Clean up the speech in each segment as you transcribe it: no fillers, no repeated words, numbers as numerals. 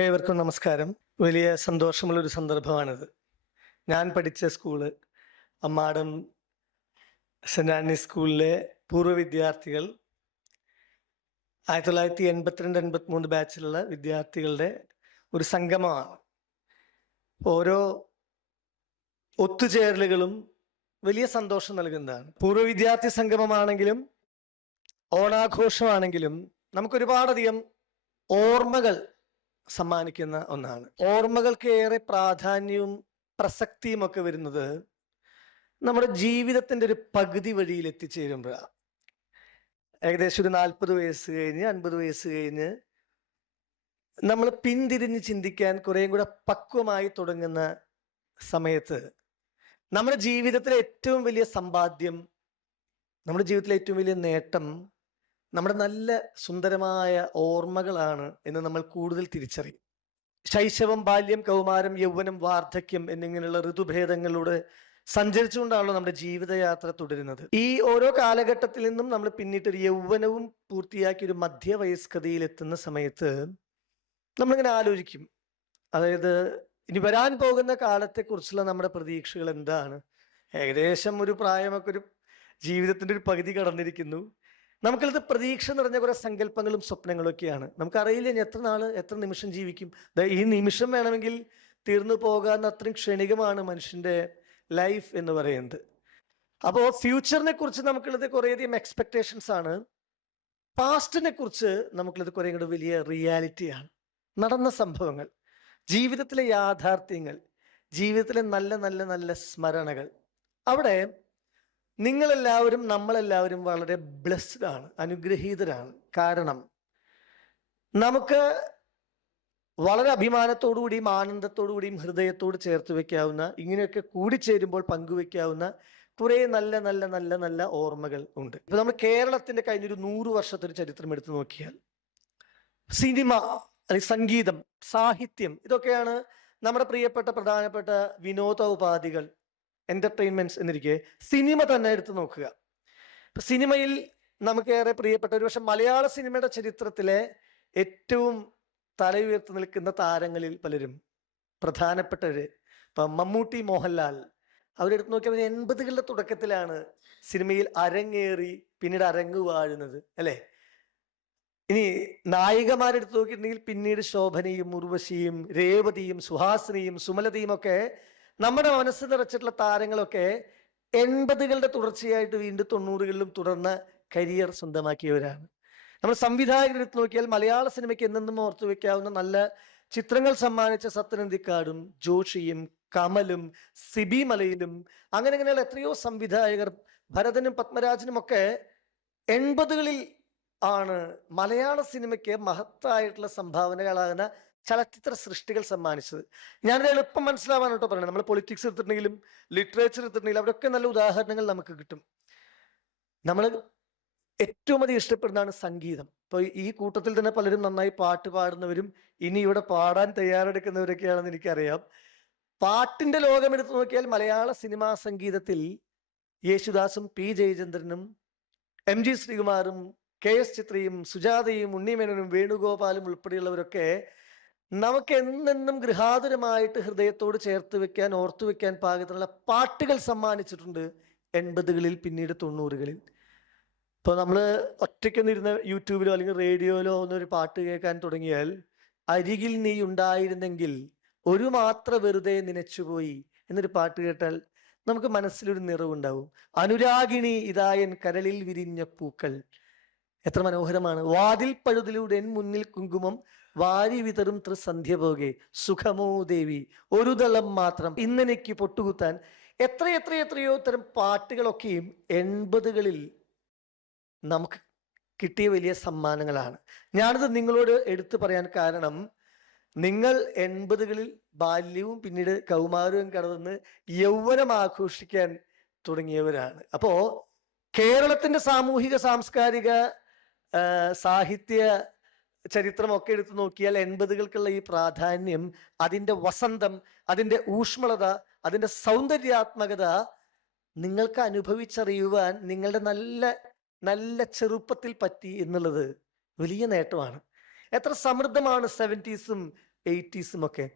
ഏവർക്കും നമസ്കാരം. വലിയ സന്തോഷമുള്ളൊരു സന്ദർഭമാണിത്. ഞാൻ പഠിച്ച സ്കൂള് അമ്മാടം സെന്റ് ആന്റണീസ് സ്കൂളിലെ പൂർവ്വ വിദ്യാർത്ഥികൾ 1982-83 ബാച്ചിലുള്ള വിദ്യാർത്ഥികളുടെ ഒരു സംഗമമാണ്. ഓരോ ഒത്തുചേരലുകളും വലിയ സന്തോഷം നൽകുന്നതാണ്. പൂർവ്വ വിദ്യാർത്ഥി സംഗമമാണെങ്കിലും ഓണാഘോഷമാണെങ്കിലും നമുക്കൊരുപാടധികം ഓർമ്മകൾ സമ്മാനിക്കുന്ന ഒന്നാണ്. ഓർമ്മകൾക്ക് ഏറെ പ്രാധാന്യവും പ്രസക്തിയും ഒക്കെ വരുന്നത് നമ്മുടെ ജീവിതത്തിന്റെ ഒരു പകുതി വഴിയിൽ എത്തിച്ചേരുമ്പോഴാണ്. ഏകദേശം ഒരു 40 വയസ്സ് കഴിഞ്ഞ് 50 വയസ്സ് കഴിഞ്ഞ് നമ്മൾ പിന്തിരിഞ്ഞ് ചിന്തിക്കാൻ കുറേയും കൂടെ പക്വമായി തുടങ്ങുന്ന സമയത്ത് നമ്മുടെ ജീവിതത്തിലെ ഏറ്റവും വലിയ സമ്പാദ്യം, നമ്മുടെ ജീവിതത്തിലെ ഏറ്റവും വലിയ നേട്ടം നമ്മുടെ നല്ല സുന്ദരമായ ഓർമ്മകളാണ് എന്ന് നമ്മൾ കൂടുതൽ തിരിച്ചറിയും. ശൈശവം, ബാല്യം, കൗമാരം, യൗവനം, വാർദ്ധക്യം എന്നിങ്ങനെയുള്ള ഋതുഭേദങ്ങളിലൂടെ സഞ്ചരിച്ചുകൊണ്ടാണല്ലോ നമ്മുടെ ജീവിതയാത്ര തുടരുന്നത്. ഈ ഓരോ കാലഘട്ടത്തിൽ നിന്നും നമ്മൾ പിന്നിട്ടൊരു യൗവനവും പൂർത്തിയാക്കി ഒരു മധ്യവയസ്കതയിൽ എത്തുന്ന സമയത്ത് നമ്മളിങ്ങനെ ആലോചിക്കും, അതായത് ഇനി വരാൻ പോകുന്ന കാലത്തെക്കുറിച്ചുള്ള നമ്മുടെ പ്രതീക്ഷകൾ എന്താണ്. ഏകദേശം ഒരു പ്രായമൊക്കെ ഒരു ജീവിതത്തിന്റെ ഒരു പകുതി കടന്നിരിക്കുന്നു. നമുക്കത് പ്രതീക്ഷ നിറഞ്ഞ കുറെ സങ്കല്പങ്ങളും സ്വപ്നങ്ങളും ഒക്കെയാണ്. നമുക്കറിയില്ല ഇനി എത്ര നാള്, എത്ര നിമിഷം ജീവിക്കും. ഈ നിമിഷം വേണമെങ്കിൽ തീർന്നു പോകാൻ അത്രയും ക്ഷണികമാണ് മനുഷ്യന്റെ ലൈഫ് എന്ന് പറയുന്നത്. അപ്പോൾ ഫ്യൂച്ചറിനെ കുറിച്ച് നമുക്കുള്ളത് കുറേയധികം എക്സ്പെക്ടേഷൻസ് ആണ്. പാസ്റ്റിനെ കുറിച്ച് നമുക്കുള്ളത് കുറേ കൂടെ വലിയ റിയാലിറ്റിയാണ്. നടന്ന സംഭവങ്ങൾ, ജീവിതത്തിലെ യാഥാർത്ഥ്യങ്ങൾ, ജീവിതത്തിലെ നല്ല നല്ല നല്ല സ്മരണകൾ. അവിടെ നിങ്ങളെല്ലാവരും, നമ്മളെല്ലാവരും വളരെ ബ്ലെസ്ഡ് ആണ്, അനുഗ്രഹീതരാണ്. കാരണം നമുക്ക് വളരെ അഭിമാനത്തോടുകൂടിയും ആനന്ദത്തോടുകൂടിയും ഹൃദയത്തോട് ചേർത്ത് വെക്കാവുന്ന, ഇങ്ങനെയൊക്കെ കൂടിച്ചേരുമ്പോൾ പങ്കുവെക്കാവുന്ന കുറെ നല്ല നല്ല നല്ല നല്ല ഓർമ്മകൾ ഉണ്ട്. ഇപ്പൊ നമ്മൾ കേരളത്തിന്റെ കഴിഞ്ഞൊരു 100 വർഷത്തെ ഒരു ചരിത്രം എടുത്തു നോക്കിയാൽ സിനിമ, അല്ലെങ്കിൽ സംഗീതം, സാഹിത്യം, ഇതൊക്കെയാണ് നമ്മുടെ പ്രിയപ്പെട്ട പ്രധാനപ്പെട്ട വിനോദ ഉപാധികൾ, എന്റർടൈൻമെന്റ്സ് എന്നിരിക്കെ സിനിമ തന്നെ എടുത്തു നോക്കുക. ഇപ്പൊ സിനിമയിൽ നമുക്കേറെ പ്രിയപ്പെട്ട, ഒരു പക്ഷെ മലയാള സിനിമയുടെ ചരിത്രത്തിലെ ഏറ്റവും തല ഉയർത്തി നിൽക്കുന്ന താരങ്ങളിൽ പലരും, പ്രധാനപ്പെട്ടവര് ഇപ്പൊ മമ്മൂട്ടി, മോഹൻലാൽ, അവരെടുത്ത് നോക്കിയാൽ 80കളുടെ തുടക്കത്തിലാണ് സിനിമയിൽ അരങ്ങേറി പിന്നീട് അരങ്ങ് വാഴുന്നത്, അല്ലെ? ഇനി നായികമാരെടുത്ത് നോക്കിയിട്ടുണ്ടെങ്കിൽ പിന്നീട് ശോഭനയും ഉർവശിയും രേവതിയും സുഹാസിനിയും സുമലതയും ഒക്കെ നമ്മുടെ മനസ്സ് നിറച്ചിട്ടുള്ള താരങ്ങളൊക്കെ 80കളുടെ തുടർച്ചയായിട്ട് വീണ്ടും 90കളിലും തുടർന്ന് കരിയർ സ്വന്തമാക്കിയവരാണ്. നമ്മൾ സംവിധായകരെടുത്ത് നോക്കിയാൽ മലയാള സിനിമയ്ക്ക് എന്നെന്നും ഓർത്തു വെക്കാവുന്ന നല്ല ചിത്രങ്ങൾ സമ്മാനിച്ച സത്യനന്ദിക്കാടും ജോഷിയും കമലും സിബി മലയിലും അങ്ങനെയുള്ള എത്രയോ സംവിധായകർ, ഭരതനും പത്മരാജനും ഒക്കെ 80കളിൽ ആണ് മലയാള സിനിമയ്ക്ക് മഹത്തായിട്ടുള്ള സംഭാവനകളാകുന്ന ചലച്ചിത്ര സൃഷ്ടികൾ സമ്മാനിച്ചത്. ഞാനത് എളുപ്പം മനസ്സിലാവാൻ കേട്ടോ പറയുന്നത്. നമ്മൾ പൊളിറ്റിക്സ് എടുത്തിട്ടുണ്ടെങ്കിലും ലിറ്ററേച്ചർ എടുത്തിട്ടുണ്ടെങ്കിലും അവിടെയൊക്കെ നല്ല ഉദാഹരണങ്ങൾ നമുക്ക് കിട്ടും. നമ്മൾ ഏറ്റവും അധികം ഇഷ്ടപ്പെടുന്നതാണ് സംഗീതം. ഇപ്പൊ ഈ കൂട്ടത്തിൽ തന്നെ പലരും നന്നായി പാട്ട് പാടുന്നവരും ഇനി ഇവിടെ പാടാൻ തയ്യാറെടുക്കുന്നവരൊക്കെയാണെന്ന് എനിക്കറിയാം. പാട്ടിന്റെ ലോകം എടുത്തു നോക്കിയാൽ മലയാള സിനിമാ സംഗീതത്തിൽ യേശുദാസും പി ജയചന്ദ്രനും MG ശ്രീകുമാറും KS ചിത്രയും സുജാതയും ഉണ്ണിമേനോനും വേണുഗോപാലും ഉൾപ്പെടെയുള്ളവരൊക്കെ നമുക്ക് എന്നെന്നും ഗൃഹാതുരമായിട്ട് ഹൃദയത്തോട് ചേർത്ത് വെക്കാൻ, ഓർത്തു വെക്കാൻ പാകത്തിനുള്ള പാട്ടുകൾ സമ്മാനിച്ചിട്ടുണ്ട് 80കളിൽ, പിന്നീട് 90കളിൽ. ഇപ്പോൾ നമ്മൾ ഒറ്റയ്ക്കൊന്നിരുന്ന യൂട്യൂബിലോ അല്ലെങ്കിൽ റേഡിയോയിലോ ഒന്നൊരു പാട്ട് കേൾക്കാൻ തുടങ്ങിയാൽ, അരികിൽ നീ ഉണ്ടായിരുന്നെങ്കിൽ ഒരു മാത്ര വെറുതെ നനച്ചുപോയി എന്നൊരു പാട്ട് കേട്ടാൽ നമുക്ക് മനസ്സിലൊരു നിറവുണ്ടാവും. അനുരാഗിണി ഇതായൻ കരളിൽ വിരിഞ്ഞ പൂക്കൾ, എത്ര മനോഹരമാണ്. വാതിൽ പഴുതിലൂടെ എൻ മുന്നിൽ കുങ്കുമം വാരി വിതറും ത്രിസന്ധ്യ പോകെ സുഖമോ ദേവി ഒരു ദളം മാത്രം ഇന്നെനിക്ക് പൊട്ടുകുത്താൻ. എത്രയോ തരം പാട്ടുകളൊക്കെയും 80കളിൽ നമുക്ക് കിട്ടിയ വലിയ സമ്മാനങ്ങളാണ്. ഞാനത് നിങ്ങളോട് എടുത്തു പറയാൻ കാരണം, നിങ്ങൾ 80കളിൽ ബാല്യവും പിന്നീട് കൗമാരവും കടന്ന് യൗവനം ആഘോഷിക്കാൻ തുടങ്ങിയവരാണ്. അപ്പോ കേരളത്തിന്റെ സാമൂഹിക സാംസ്കാരിക സാഹിത്യ ചരിത്രമൊക്കെ എടുത്തു നോക്കിയാൽ 80കൾക്കുള്ള ഈ പ്രാധാന്യം, അതിൻ്റെ വസന്തം, അതിൻ്റെ ഊഷ്മളത, അതിൻ്റെ സൗന്ദര്യാത്മകത നിങ്ങൾക്ക് അനുഭവിച്ചറിയുവാൻ നിങ്ങളുടെ നല്ല നല്ല ചെറുപ്പത്തിൽ പറ്റി എന്നുള്ളത് വലിയ നേട്ടമാണ്. എത്ര സമൃദ്ധമാണ് 70s 80s ഒക്കെ.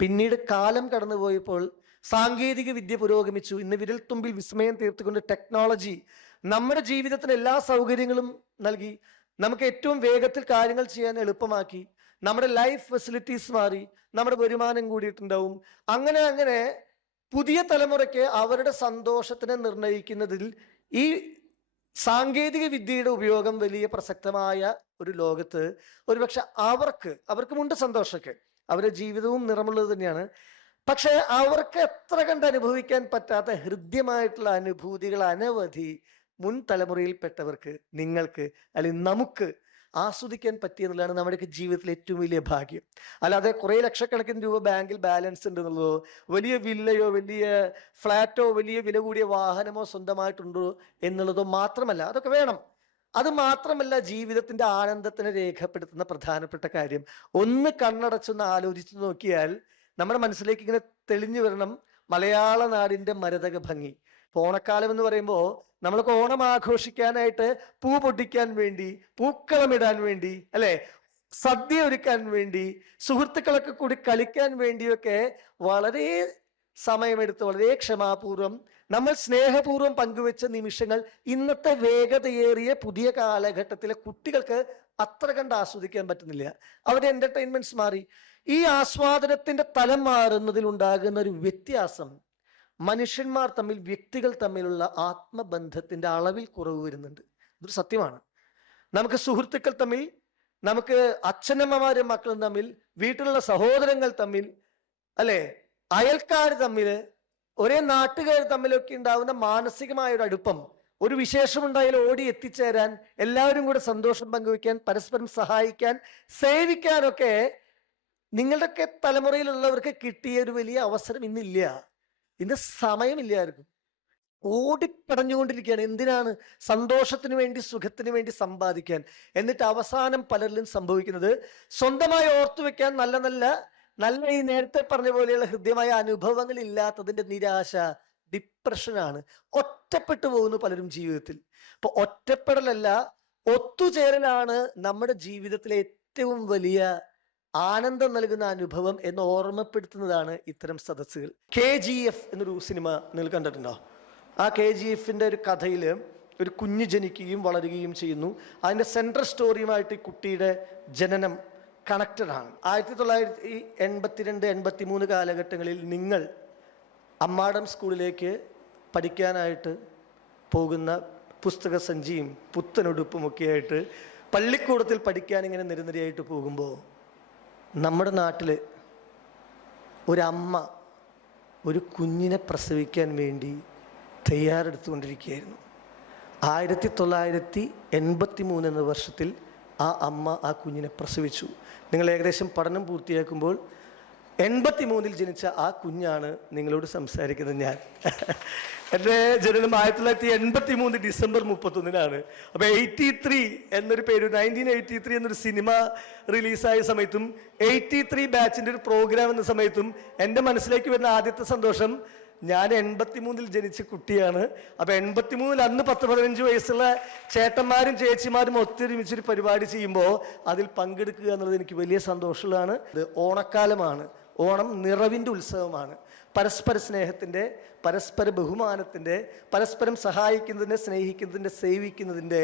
പിന്നീട് കാലം കടന്നുപോയപ്പോൾ സാങ്കേതിക വിദ്യ പുരോഗമിച്ചു. ഇന്ന് വിരൽത്തുമ്പിൽ വിസ്മയം തീർത്തുകൊണ്ട് ടെക്നോളജി നമ്മുടെ ജീവിതത്തിന് എല്ലാ സൗകര്യങ്ങളും നൽകി. നമുക്ക് ഏറ്റവും വേഗത്തിൽ കാര്യങ്ങൾ ചെയ്യാൻ എളുപ്പമാക്കി. നമ്മുടെ ലൈഫ് ഫെസിലിറ്റീസ് മാറി, നമ്മുടെ വരുമാനം കൂടിയിട്ടുണ്ടാവും. അങ്ങനെ അങ്ങനെ പുതിയ തലമുറയ്ക്ക് അവരുടെ സന്തോഷത്തിനെ നിർണ്ണയിക്കുന്നതിൽ ഈ സാങ്കേതിക വിദ്യയുടെ ഉപയോഗം വലിയ പ്രസക്തമായ ഒരു ലോകത്ത് ഒരുപക്ഷെ അവർക്കുമുണ്ട് സന്തോഷമൊക്കെ, അവരുടെ ജീവിതവും നിറമുള്ളത് തന്നെയാണ്. പക്ഷെ അവർക്ക് എത്ര കണ്ട് അനുഭവിക്കാൻ പറ്റാത്ത ഹൃദ്യമായിട്ടുള്ള അനുഭൂതികൾ അനവധി മുൻ തലമുറയിൽപ്പെട്ടവർക്ക്, നിങ്ങൾക്ക് അല്ലെങ്കിൽ നമുക്ക് ആസ്വദിക്കാൻ പറ്റിയെന്നുള്ളതാണ് നമ്മുടെയൊക്കെ ജീവിതത്തിലെ ഏറ്റവും വലിയ ഭാഗ്യം. അല്ലാതെ കുറേ ലക്ഷക്കണക്കിന് രൂപ ബാങ്കിൽ ബാലൻസ് ഉണ്ട് എന്നുള്ളതോ, വലിയ വില്ലയോ വലിയ ഫ്ലാറ്റോ വലിയ വില കൂടിയ വാഹനമോ സ്വന്തമായിട്ടുണ്ടോ എന്നുള്ളതോ മാത്രമല്ല. അതൊക്കെ വേണം. അത് മാത്രമല്ല ജീവിതത്തിന്റെ ആനന്ദത്തിനെ രേഖപ്പെടുത്തുന്ന പ്രധാനപ്പെട്ട കാര്യം. ഒന്ന് കണ്ണടച്ചൊന്ന് ആലോചിച്ചു നോക്കിയാൽ നമ്മുടെ മനസ്സിലേക്ക് ഇങ്ങനെ തെളിഞ്ഞു വരണം മലയാള നാടിന്റെ മരതക ഭംഗി. ഓണക്കാലം എന്ന് പറയുമ്പോൾ നമ്മൾക്ക് ഓണം ആഘോഷിക്കാനായിട്ട് പൂ പൊട്ടിക്കാൻ വേണ്ടി, പൂക്കളമിടാൻ വേണ്ടി, അല്ലെ, സദ്യ ഒരുക്കാൻ വേണ്ടി, സുഹൃത്തുക്കളൊക്കെ കൂടി കളിക്കാൻ വേണ്ടിയൊക്കെ വളരെ സമയമെടുത്ത് വളരെ ക്ഷമാപൂർവം നമ്മൾ സ്നേഹപൂർവ്വം പങ്കുവെച്ച നിമിഷങ്ങൾ ഇന്നത്തെ വേഗതയേറിയ പുതിയ കാലഘട്ടത്തിലെ കുട്ടികൾക്ക് അത്ര കണ്ട് ആസ്വദിക്കാൻ പറ്റുന്നില്ല. അവരുടെ എന്റർടൈൻമെന്റ്സ് മാറി. ഈ ആസ്വാദനത്തിന്റെ തലം മാറുന്നതിൽ ഉണ്ടാകുന്ന ഒരു വ്യത്യാസം മനുഷ്യന്മാർ തമ്മിൽ, വ്യക്തികൾ തമ്മിലുള്ള ആത്മബന്ധത്തിന്റെ അളവിൽ കുറവ് വരുന്നുണ്ട്. ഇതൊരു സത്യമാണ്. നമുക്ക് സുഹൃത്തുക്കൾ തമ്മിൽ, നമുക്ക് അച്ഛനമ്മമാരും മക്കളും തമ്മിൽ, വീട്ടിലുള്ള സഹോദരങ്ങൾ തമ്മിൽ, അല്ലെ, അയൽക്കാർ തമ്മിൽ, ഒരേ നാട്ടുകാർ തമ്മിലൊക്കെ ഉണ്ടാവുന്ന മാനസികമായ ഒരു അടുപ്പം, ഒരു വിശേഷമുണ്ടായാൽ ഓടി എത്തിച്ചേരാൻ, എല്ലാവരും കൂടെ സന്തോഷം പങ്കുവയ്ക്കാൻ, പരസ്പരം സഹായിക്കാൻ, സേവിക്കാനൊക്കെ നിങ്ങളുടെയൊക്കെ തലമുറയിലുള്ളവർക്ക് കിട്ടിയ ഒരു വലിയ അവസരം ഇന്നില്ല. ഇന്ന് സമയമില്ല ആർക്കും. ഓടിപ്പടഞ്ഞുകൊണ്ടിരിക്കുകയാണ്. എന്തിനാണ്? സന്തോഷത്തിന് വേണ്ടി, സുഖത്തിന് വേണ്ടി സമ്പാദിക്കാൻ. എന്നിട്ട് അവസാനം പലരിലും സംഭവിക്കുന്നത് സ്വന്തമായി ഓർത്തു വെക്കാൻ നല്ല ഈ നേരത്തെ പറഞ്ഞ പോലെയുള്ള ഹൃദ്യമായ അനുഭവങ്ങൾ ഇല്ലാത്തതിന്റെ നിരാശ, ഡിപ്രഷനാണ്. ഒറ്റപ്പെട്ടു പോകുന്നു പലരും ജീവിതത്തിൽ. അപ്പൊ ഒറ്റപ്പെടലല്ല, ഒത്തുചേരലാണ് നമ്മുടെ ജീവിതത്തിലെ ഏറ്റവും വലിയ ആനന്ദം നൽകുന്ന അനുഭവം എന്ന് ഓർമ്മപ്പെടുത്തുന്നതാണ് ഇത്തരം സദസ്സുകൾ. KGF എന്നൊരു സിനിമ നിങ്ങൾ കണ്ടിട്ടുണ്ടോ? ആ KGFന്റെ ഒരു കഥയിൽ ഒരു കുഞ്ഞ് ജനിക്കുകയും വളരുകയും ചെയ്യുന്നു. അതിന്റെ സെൻട്രൽ സ്റ്റോറിയുമായിട്ട് ഈ കുട്ടിയുടെ ജനനം കണക്റ്റഡ് ആണ്. 1982-83 കാലഘട്ടങ്ങളിൽ നിങ്ങൾ അമ്മാടം സ്കൂളിലേക്ക് പഠിക്കാനായിട്ട് പോകുന്ന പുസ്തക സഞ്ചിയും പുത്തനുടുപ്പും ഒക്കെ ആയിട്ട് പള്ളിക്കൂടത്തിൽ പഠിക്കാൻ ഇങ്ങനെ നിരനിരയായിട്ട് പോകുമ്പോൾ നമ്മുടെ നാട്ടിൽ ഒരമ്മ ഒരു കുഞ്ഞിനെ പ്രസവിക്കാൻ വേണ്ടി തയ്യാറെടുത്തുകൊണ്ടിരിക്കുകയായിരുന്നു. 1983 എന്ന വർഷത്തിൽ ആ അമ്മ ആ കുഞ്ഞിനെ പ്രസവിച്ചു. നിങ്ങൾ ഏകദേശം പഠനം പൂർത്തിയാക്കുമ്പോൾ 83 ജനിച്ച ആ കുഞ്ഞാണ് നിങ്ങളോട് സംസാരിക്കുന്നത് ഞാൻ. എൻ്റെ ജനനം 1983 ഡിസംബർ 31-നാണ്. അപ്പൊ 83 എന്നൊരു പേര്, 1983 എന്നൊരു സിനിമ റിലീസായ സമയത്തും 83 ബാച്ചിന്റെ ഒരു പ്രോഗ്രാം എന്ന സമയത്തും എൻ്റെ മനസ്സിലേക്ക് വരുന്ന ആദ്യത്തെ സന്തോഷം, ഞാൻ 83 ജനിച്ച കുട്ടിയാണ്. അപ്പൊ 83 അന്ന് 10-15 വയസ്സുള്ള ചേട്ടന്മാരും ചേച്ചിമാരും ഒത്തൊരുമിച്ചൊരു പരിപാടി ചെയ്യുമ്പോൾ അതിൽ പങ്കെടുക്കുക എന്നുള്ളത് എനിക്ക് വലിയ സന്തോഷമുള്ളതാണ്. ഇത് ഓണക്കാലമാണ്. ഓണം നിറവിൻ്റെ ഉത്സവമാണ്. പരസ്പര സ്നേഹത്തിൻ്റെ, പരസ്പര ബഹുമാനത്തിൻ്റെ, പരസ്പരം സഹായിക്കുന്നതിൻ്റെ, സ്നേഹിക്കുന്നതിൻ്റെ, സേവിക്കുന്നതിൻ്റെ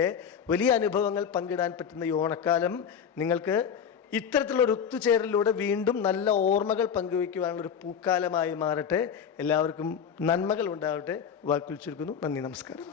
വലിയ അനുഭവങ്ങൾ പങ്കിടാൻ പറ്റുന്ന ഈ ഓണക്കാലം നിങ്ങൾക്ക് ഇത്തരത്തിലുള്ള ഒരു ഒത്തുചേരലിലൂടെ വീണ്ടും നല്ല ഓർമ്മകൾ പങ്കുവയ്ക്കുവാനുള്ളൊരു പൂക്കാലമായി മാറട്ടെ. എല്ലാവർക്കും നന്മകൾ ഉണ്ടാവട്ടെ. വാക്കുകൾ ചുരുക്കുന്നു. നന്ദി, നമസ്കാരം.